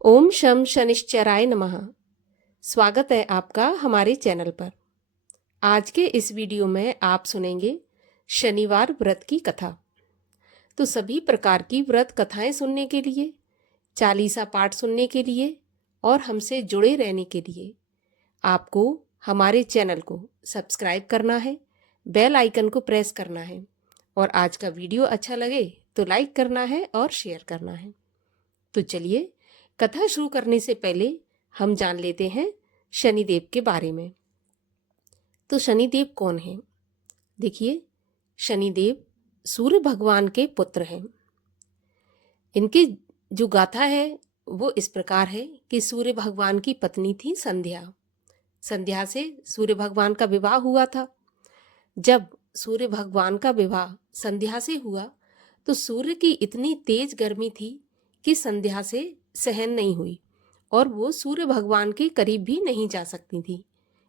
ओम शम शनिश्चराय नमः। स्वागत है आपका हमारे चैनल पर। आज के इस वीडियो में आप सुनेंगे शनिवार व्रत की कथा। तो सभी प्रकार की व्रत कथाएं सुनने के लिए, चालीसा पाठ सुनने के लिए और हमसे जुड़े रहने के लिए आपको हमारे चैनल को सब्सक्राइब करना है, बेल आइकन को प्रेस करना है और आज का वीडियो अच्छा लगे तो लाइक करना है और शेयर करना है। तो चलिए कथा शुरू करने से पहले हम जान लेते हैं शनिदेव के बारे में। तो शनिदेव कौन है? देखिए, शनिदेव सूर्य भगवान के पुत्र हैं। इनकी जो गाथा है वो इस प्रकार है कि सूर्य भगवान की पत्नी थी संध्या। संध्या से सूर्य भगवान का विवाह हुआ था। जब सूर्य भगवान का विवाह संध्या से हुआ तो सूर्य की इतनी तेज गर्मी थी कि संध्या से सहन नहीं हुई और वो सूर्य भगवान के करीब भी नहीं जा सकती थी।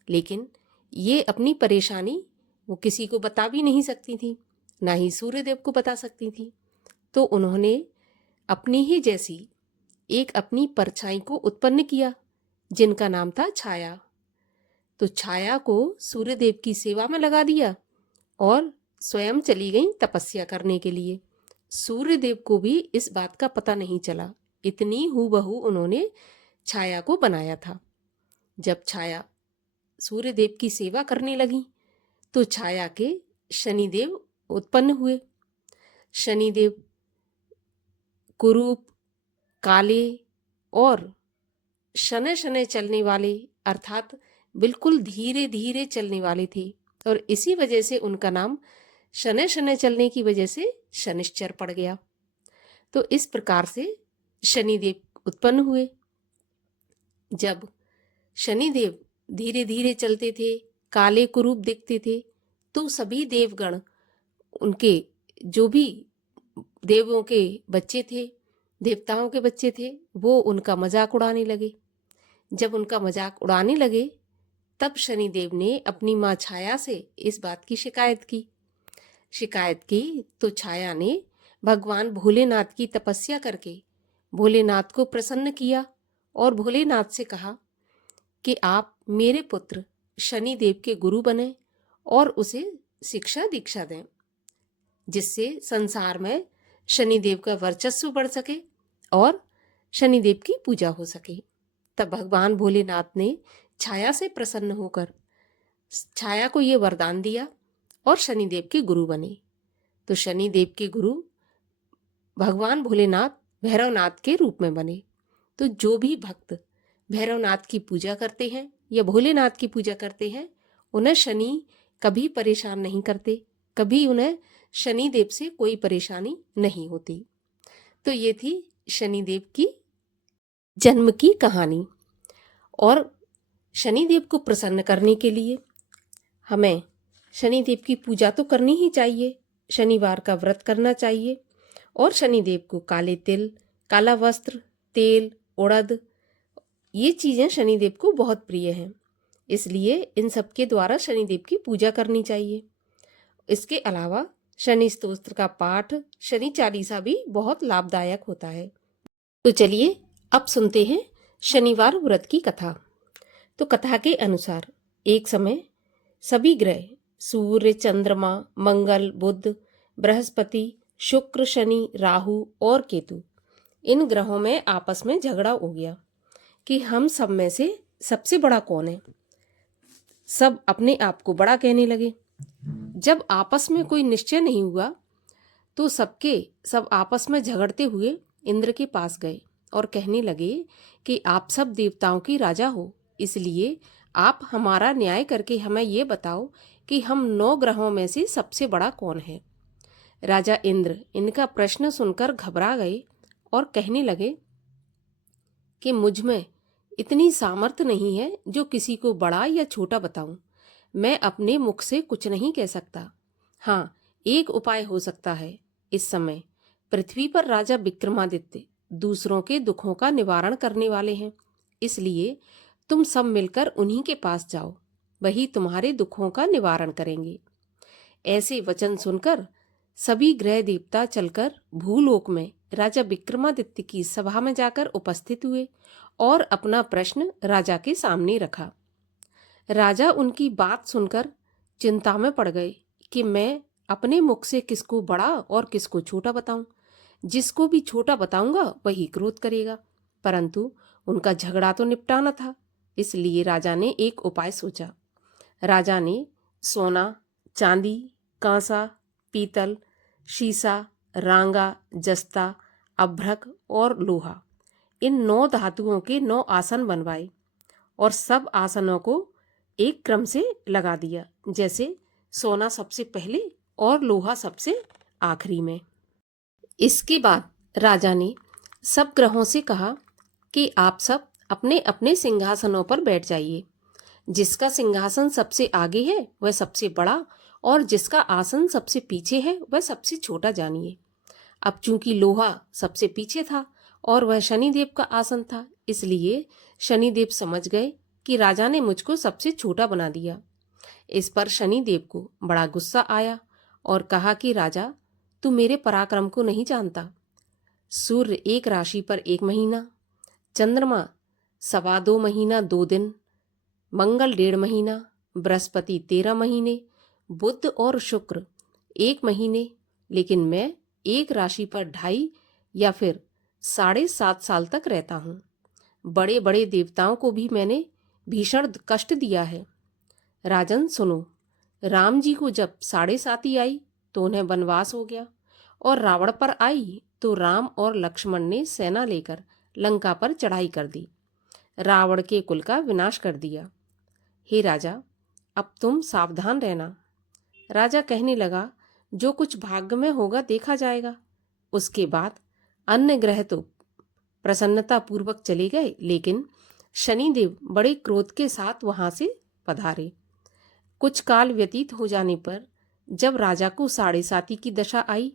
लेकिन ये अपनी परेशानी वो किसी को बता भी नहीं सकती थी, ना ही सूर्यदेव को बता सकती थी। तो उन्होंने अपनी ही जैसी एक अपनी परछाई को उत्पन्न किया जिनका नाम था छाया। तो छाया को सूर्यदेव की सेवा में लगा दिया और स्वयं चली गई तपस्या करने के लिए। सूर्यदेव को भी इस बात का पता नहीं चला। इतनी हूबहू उन्होंने छाया को बनाया था। जब छाया सूर्यदेव की सेवा करने लगी तो छाया के शनिदेव उत्पन्न हुए। शनिदेव कुरूप, काले और शनै शनै चलने वाले, अर्थात बिल्कुल धीरे धीरे चलने वाले थे और इसी वजह से उनका नाम शनै शनै चलने की वजह से शनिश्चर पड़ गया। तो इस प्रकार से शनिदेव उत्पन्न हुए। जब शनिदेव धीरे धीरे चलते थे, काले कुरूप दिखते थे, तो सभी देवगण, उनके जो भी देवों के बच्चे थे, देवताओं के बच्चे थे, वो उनका मजाक उड़ाने लगे। जब उनका मजाक उड़ाने लगे तब शनिदेव ने अपनी माँ छाया से इस बात की शिकायत की तो छाया ने भगवान भोलेनाथ की तपस्या करके भोलेनाथ को प्रसन्न किया और भोलेनाथ से कहा कि आप मेरे पुत्र शनिदेव के गुरु बने और उसे शिक्षा दीक्षा दें, जिससे संसार में शनिदेव का वर्चस्व बढ़ सके और शनिदेव की पूजा हो सके। तब भगवान भोलेनाथ ने छाया से प्रसन्न होकर छाया को ये वरदान दिया और शनिदेव के गुरु बने। तो शनिदेव के गुरु भगवान भोलेनाथ भैरवनाथ के रूप में बने। तो जो भी भक्त भैरवनाथ की पूजा करते हैं या भोलेनाथ की पूजा करते हैं, उन्हें शनि कभी परेशान नहीं करते, कभी उन्हें शनिदेव से कोई परेशानी नहीं होती। तो ये थी शनिदेव की जन्म की कहानी। और शनिदेव को प्रसन्न करने के लिए हमें शनिदेव की पूजा तो करनी ही चाहिए, शनिवार का व्रत करना चाहिए और शनिदेव को काले तिल, काला वस्त्र, तेल, उड़द, ये चीज़ें शनिदेव को बहुत प्रिय हैं। इसलिए इन सब के द्वारा शनिदेव की पूजा करनी चाहिए। इसके अलावा शनि स्तोत्र का पाठ, शनि चालीसा भी बहुत लाभदायक होता है। तो चलिए अब सुनते हैं शनिवार व्रत की कथा। तो कथा के अनुसार एक समय सभी ग्रह सूर्य, चंद्रमा, मंगल, बुध, बृहस्पति, शुक्र, शनि, राहु और केतु, इन ग्रहों में आपस में झगड़ा हो गया कि हम सब में से सबसे बड़ा कौन है। सब अपने आप को बड़ा कहने लगे। जब आपस में कोई निश्चय नहीं हुआ तो सब आपस में झगड़ते हुए इंद्र के पास गए और कहने लगे कि आप सब देवताओं की राजा हो, इसलिए आप हमारा न्याय करके हमें ये बताओ कि हम 9 ग्रहों में से सबसे बड़ा कौन है। राजा इंद्र इनका प्रश्न सुनकर घबरा गए और कहने लगे कि मुझ में इतनी सामर्थ्य नहीं है जो किसी को बड़ा या छोटा बताऊं। मैं अपने मुख से कुछ नहीं कह सकता। हाँ, एक उपाय हो सकता है। इस समय पृथ्वी पर राजा विक्रमादित्य दूसरों के दुखों का निवारण करने वाले हैं, इसलिए तुम सब मिलकर उन्हीं के पास जाओ, वही तुम्हारे दुखों का निवारण करेंगे। ऐसे वचन सुनकर सभी ग्रह देवता चलकर भूलोक में राजा विक्रमादित्य की सभा में जाकर उपस्थित हुए और अपना प्रश्न राजा के सामने रखा। राजा उनकी बात सुनकर चिंता में पड़ गए कि मैं अपने मुख से किसको बड़ा और किसको छोटा बताऊं। जिसको भी छोटा बताऊंगा वही क्रोध करेगा, परंतु उनका झगड़ा तो निपटाना था। इसलिए राजा ने एक उपाय सोचा। राजा ने सोना, चांदी, कांसा, पीतल, शीशा, रांगा, जस्ता, अभ्रक और लोहा, इन 9 धातुओं के 9 आसन बनवाए और सब आसनों को एक क्रम से लगा दिया, जैसे सोना सबसे पहले और लोहा सबसे आखिरी में। इसके बाद राजा ने सब ग्रहों से कहा कि आप सब अपने अपने सिंहासनों पर बैठ जाइए। जिसका सिंहासन सबसे आगे है वह सबसे बड़ा और जिसका आसन सबसे पीछे है वह सबसे छोटा जानिए। अब चूंकि लोहा सबसे पीछे था और वह शनिदेव का आसन था, इसलिए शनिदेव समझ गए कि राजा ने मुझको सबसे छोटा बना दिया। इस पर शनिदेव को बड़ा गुस्सा आया और कहा कि राजा, तू मेरे पराक्रम को नहीं जानता। सूर्य 1 राशि पर 1 महीना, चंद्रमा 2.25 महीना 2 दिन, मंगल 1.5 महीना, बृहस्पति 13 महीने, बुध और शुक्र 1 महीने, लेकिन मैं 1 राशि पर 2.5 या फिर 7.5 साल तक रहता हूँ। बड़े बड़े देवताओं को भी मैंने भीषण कष्ट दिया है। राजन सुनो, राम जी को जब 7.5 आई तो उन्हें वनवास हो गया और रावण पर आई तो राम और लक्ष्मण ने सेना लेकर लंका पर चढ़ाई कर दी, रावण के कुल का विनाश कर दिया। हे राजा, अब तुम सावधान रहना। राजा कहने लगा, जो कुछ भाग्य में होगा देखा जाएगा। उसके बाद अन्य ग्रह तो प्रसन्नता पूर्वक चले गए, लेकिन शनिदेव बड़े क्रोध के साथ वहां से पधारे। कुछ काल व्यतीत हो जाने पर जब राजा को 7.5 की दशा आई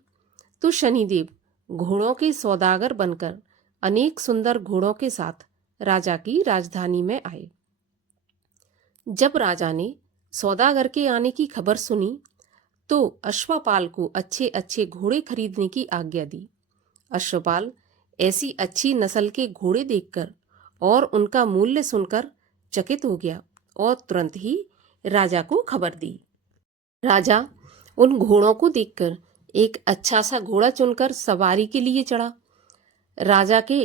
तो शनिदेव घोड़ों के सौदागर बनकर अनेक सुंदर घोड़ों के साथ राजा की राजधानी में आए। जब राजा ने सौदागर के आने की खबर सुनी तो अश्वपाल को अच्छे अच्छे घोड़े खरीदने की आज्ञा दी। अश्वपाल ऐसी अच्छी नस्ल के घोड़े देखकर और उनका मूल्य सुनकर चकित हो गया और तुरंत ही राजा को खबर दी। राजा उन घोड़ों को देखकर एक अच्छा सा घोड़ा चुनकर सवारी के लिए चढ़ा। राजा के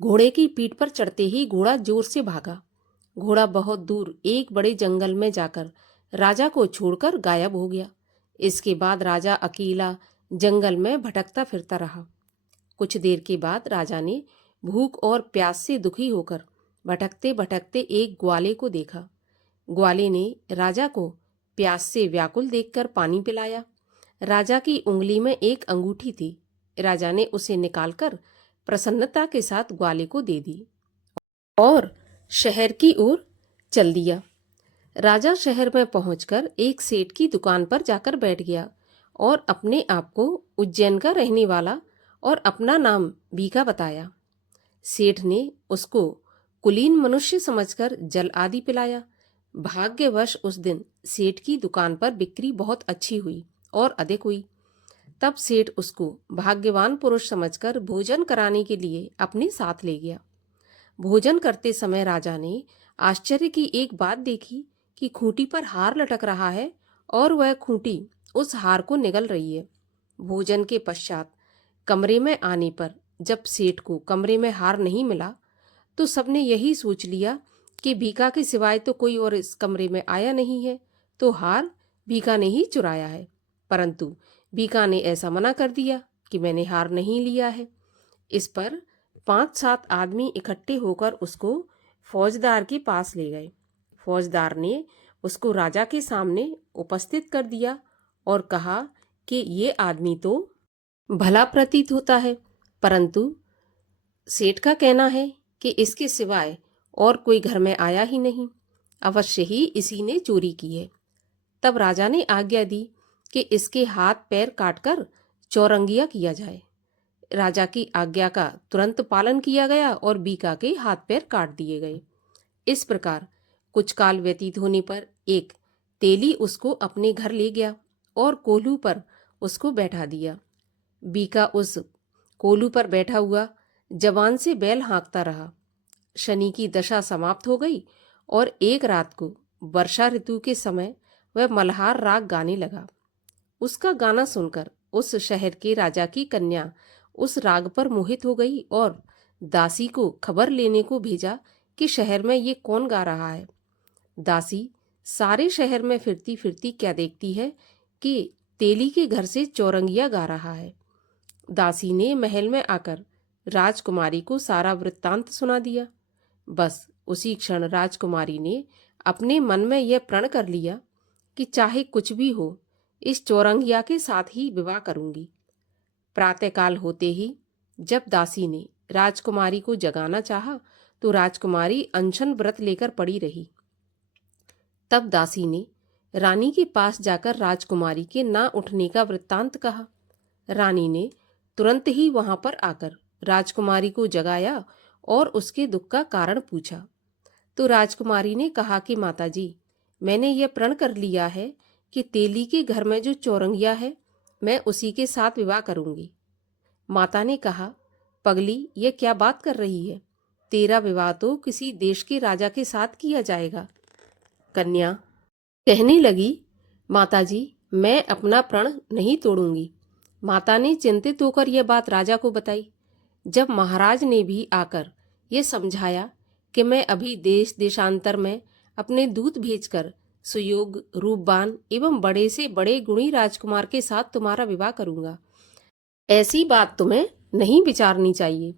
घोड़े की पीठ पर चढ़ते ही घोड़ा जोर से भागा। घोड़ा बहुत दूर एक बड़े जंगल में जाकर राजा को छोड़कर गायब हो गया। इसके बाद राजा अकेला जंगल में भटकता फिरता रहा। कुछ देर के बाद राजा ने भूख और प्यास से दुखी होकर भटकते भटकते एक ग्वाले को देखा। ग्वाले ने राजा को प्यास से व्याकुल देखकर पानी पिलाया। राजा की उंगली में एक अंगूठी थी। राजा ने उसे निकालकर प्रसन्नता के साथ ग्वाले को दे दी और शहर की ओर चल दिया। राजा शहर में पहुंचकर एक सेठ की दुकान पर जाकर बैठ गया और अपने आप को उज्जैन का रहने वाला और अपना नाम भीखा बताया। सेठ ने उसको कुलीन मनुष्य समझकर जल आदि पिलाया। भाग्यवश उस दिन सेठ की दुकान पर बिक्री बहुत अच्छी हुई और अधिक हुई। तब सेठ उसको भाग्यवान पुरुष समझकर भोजन कराने के लिए अपने साथ ले गया। भोजन करते समय राजा ने आश्चर्य की एक बात देखी कि खूंटी पर हार लटक रहा है और वह खूंटी उस हार को निगल रही है। भोजन के पश्चात कमरे में आने पर जब सेठ को कमरे में हार नहीं मिला तो सबने यही सोच लिया कि भीखा के सिवाय तो कोई और इस कमरे में आया नहीं है, तो हार भीखा ने ही चुराया है। परंतु भीखा ने ऐसा मना कर दिया कि मैंने हार नहीं लिया है। इस पर 5-7 आदमी इकट्ठे होकर उसको फौजदार के पास ले गए। फौजदार ने उसको राजा के सामने उपस्थित कर दिया और कहा कि ये आदमी तो भला प्रतीत होता है, परंतु सेठ का कहना है कि इसके सिवाय और कोई घर में आया ही नहीं, अवश्य ही इसी ने चोरी की है। तब राजा ने आज्ञा दी कि इसके हाथ पैर काटकर चौरंगिया किया जाए। राजा की आज्ञा का तुरंत पालन किया गया और भीखा के हाथ पैर काट दिए गए। इस प्रकार कुछ काल व्यतीत होने पर एक तेली उसको अपने घर ले गया और कोल्हू पर उसको बैठा दिया। बीका उस कोलू पर बैठा हुआ जवान से बैल हाँकता रहा। शनि की दशा समाप्त हो गई और एक रात को वर्षा ऋतु के समय वह मल्हार राग गाने लगा। उसका गाना सुनकर उस शहर के राजा की कन्या उस राग पर मोहित हो गई और दासी को खबर लेने को भेजा कि शहर में ये कौन गा रहा है। दासी सारे शहर में फिरती फिरती क्या देखती है कि तेली के घर से चौरंगिया गा रहा है। दासी ने महल में आकर राजकुमारी को सारा वृत्तांत सुना दिया। बस उसी क्षण राजकुमारी ने अपने मन में यह प्रण कर लिया कि चाहे कुछ भी हो, इस चौरंगिया के साथ ही विवाह करूंगी। प्रातःकाल होते ही जब दासी ने राजकुमारी को जगाना चाहा तो राजकुमारी अनशन व्रत लेकर पड़ी रही। तब दासी ने रानी के पास जाकर राजकुमारी के ना उठने का वृत्तांत कहा। रानी ने तुरंत ही वहां पर आकर राजकुमारी को जगाया और उसके दुख का कारण पूछा। तो राजकुमारी ने कहा कि माताजी, मैंने यह प्रण कर लिया है कि तेली के घर में जो चौरंगिया है मैं उसी के साथ विवाह करूंगी। माता ने कहा, पगली, ये क्या बात कर रही है? तेरा विवाह तो किसी देश के राजा के साथ किया जाएगा। कन्या कहने लगी, माताजी, मैं अपना प्रण नहीं तोड़ूंगी। माता ने चिंतित होकर यह बात राजा को बताई। जब महाराज ने भी आकर ये समझाया कि मैं अभी देश देशांतर में अपने दूत भेजकर सुयोग, रूपवान एवं बड़े से बड़े गुणी राजकुमार के साथ तुम्हारा विवाह करूंगा, ऐसी बात तुम्हें नहीं विचारनी चाहिए।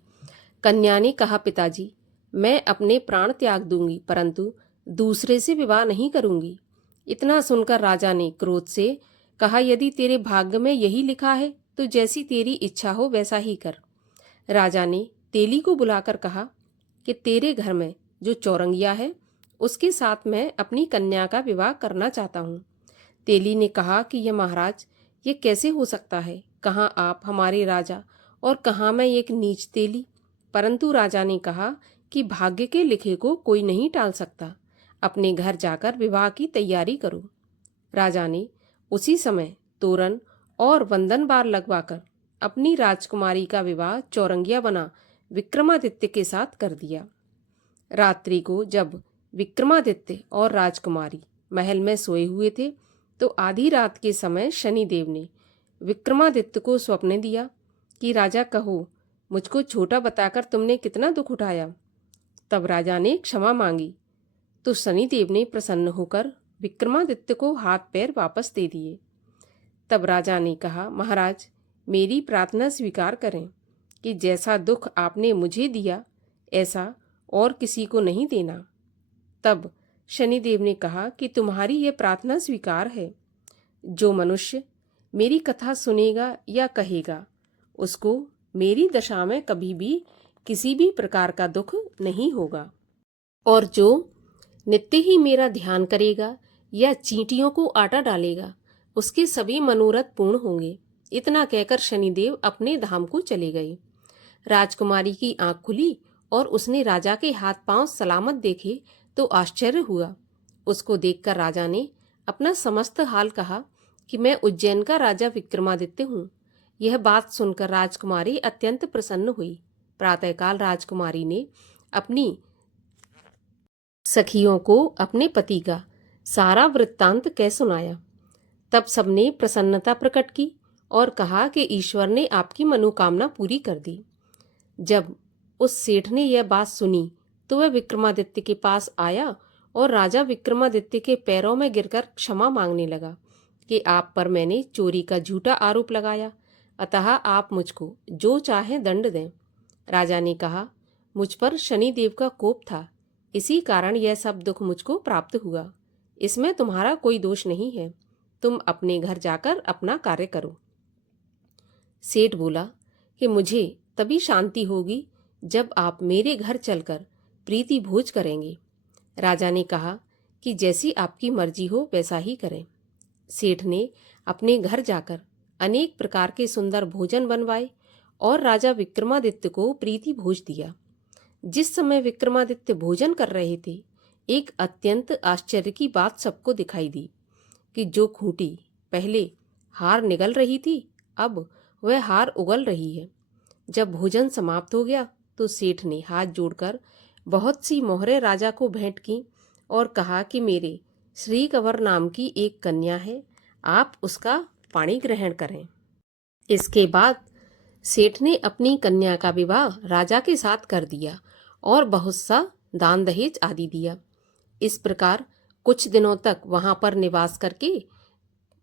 कन्या ने कहा, पिताजी, मैं अपने प्राण त्याग दूंगी परंतु दूसरे से विवाह नहीं करूंगी। इतना सुनकर राजा ने क्रोध से कहा, यदि तेरे भाग्य में यही लिखा है तो जैसी तेरी इच्छा हो वैसा ही कर। राजा ने तेली को बुलाकर कहा कि तेरे घर में जो चौरंगिया है उसके साथ मैं अपनी कन्या का विवाह करना चाहता हूँ। तेली ने कहा कि यह महाराज, ये कैसे हो सकता है? कहाँ आप हमारे राजा और कहाँ मैं एक नीच तेली। परंतु राजा ने कहा कि भाग्य के लिखे को कोई नहीं टाल सकता, अपने घर जाकर विवाह की तैयारी करो। राजा ने उसी समय तोरण और वंदन बार लगवाकर अपनी राजकुमारी का विवाह चौरंगिया बना विक्रमादित्य के साथ कर दिया। रात्रि को जब विक्रमादित्य और राजकुमारी महल में सोए हुए थे तो आधी रात के समय शनिदेव ने विक्रमादित्य को स्वप्न दिया कि राजा, कहो, मुझको छोटा बताकर तुमने कितना दुख उठाया। तब राजा ने क्षमा मांगी तो शनिदेव ने प्रसन्न होकर विक्रमादित्य को हाथ पैर वापस दे दिए। तब राजा ने कहा, महाराज, मेरी प्रार्थना स्वीकार करें कि जैसा दुख आपने मुझे दिया ऐसा और किसी को नहीं देना। तब शनिदेव ने कहा कि तुम्हारी यह प्रार्थना स्वीकार है। जो मनुष्य मेरी कथा सुनेगा या कहेगा उसको मेरी दशा में कभी भी किसी भी प्रकार का दुख नहीं होगा, और जो नित्य ही मेरा ध्यान करेगा या चींटियों को आटा डालेगा उसके सभी मनोरथ पूर्ण होंगे। इतना कहकर शनिदेव अपने धाम को चले गए। राजकुमारी की आंख खुली और उसने राजा के हाथ पांव सलामत देखे तो आश्चर्य हुआ। उसको देखकर राजा ने अपना समस्त हाल कहा कि मैं उज्जैन का राजा विक्रमादित्य हूँ। यह बात सुनकर राजकुमारी अत्यंत प्रसन्न हुई। प्रातःकाल राजकुमारी ने अपनी सखियों को अपने पति का सारा वृत्तांत कह सुनाया। तब सबने प्रसन्नता प्रकट की और कहा कि ईश्वर ने आपकी मनोकामना पूरी कर दी। जब उस सेठ ने यह बात सुनी तो वह विक्रमादित्य के पास आया और राजा विक्रमादित्य के पैरों में गिरकर क्षमा मांगने लगा कि आप पर मैंने चोरी का झूठा आरोप लगाया, अतः आप मुझको जो चाहे दंड दें। राजा ने कहा, मुझ पर शनिदेव का कोप था, इसी कारण यह सब दुख मुझको प्राप्त हुआ। इसमें तुम्हारा कोई दोष नहीं है। तुम अपने घर जाकर अपना कार्य करो। सेठ बोला कि मुझे तभी शांति होगी जब आप मेरे घर चलकर प्रीति भोज करेंगे। राजा ने कहा कि जैसी आपकी मर्जी हो वैसा ही करें। सेठ ने अपने घर जाकर अनेक प्रकार के सुंदर भोजन बनवाए और राजा विक्रमादित्य को प्रीति भोज दिया। जिस समय विक्रमादित्य भोजन कर रहे थे, एक अत्यंत आश्चर्य की बात सबको दिखाई दी कि जो खूंटी पहले हार निगल रही थी, अब वह हार उगल रही है। जब भोजन समाप्त हो गया तो सेठ ने हाथ जोड़कर बहुत सी मोहरें राजा को भेंट की और कहा कि मेरे श्री कंवर नाम की एक कन्या है, आप उसका पाणी ग्रहण करें। इसके बाद सेठ ने अपनी कन्या का विवाह राजा के साथ कर दिया और बहुत सा दान दहेज आदि दिया। इस प्रकार कुछ दिनों तक वहां पर निवास करके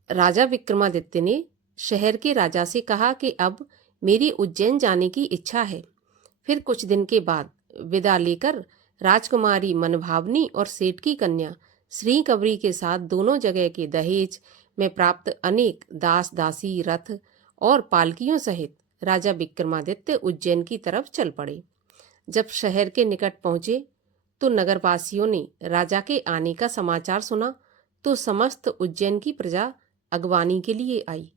राजा विक्रमादित्य ने शहर के राजा से कहा कि अब मेरी उज्जैन जाने की इच्छा है। फिर कुछ दिन के बाद विदा लेकर राजकुमारी मनभावनी और सेठ की कन्या श्री कंवरी के साथ दोनों जगह के दहेज में प्राप्त अनेक दास दासी रथ और पालकियों सहित राजा विक्रमादित्य उज्जैन की तरफ चल पड़े। जब शहर के निकट पहुंचे तो नगरवासियों ने राजा के आने का समाचार सुना तो समस्त उज्जैन की प्रजा अगवानी के लिए आई।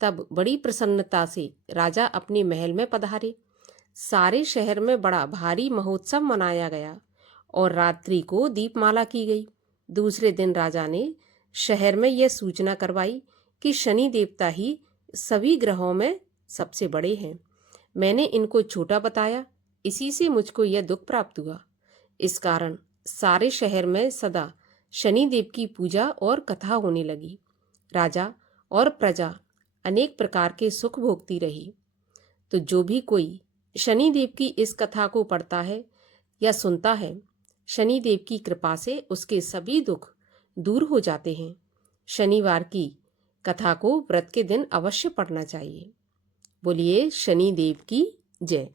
तब बड़ी प्रसन्नता से राजा अपने महल में पधारे। सारे शहर में बड़ा भारी महोत्सव मनाया गया और रात्रि को दीपमाला की गई। दूसरे दिन राजा ने शहर में यह सूचना करवाई कि शनि देवता ही सभी ग्रहों में सबसे बड़े हैं। मैंने इनको छोटा बताया, इसी से मुझको यह दुख प्राप्त हुआ। इस कारण सारे शहर में सदा शनिदेव की पूजा और कथा होने लगी। राजा और प्रजा अनेक प्रकार के सुख भोगती रही। तो जो भी कोई शनिदेव की इस कथा को पढ़ता है या सुनता है, शनिदेव की कृपा से उसके सभी दुख दूर हो जाते हैं। शनिवार की कथा को व्रत के दिन अवश्य पढ़ना चाहिए। बोलिए शनिदेव की जय।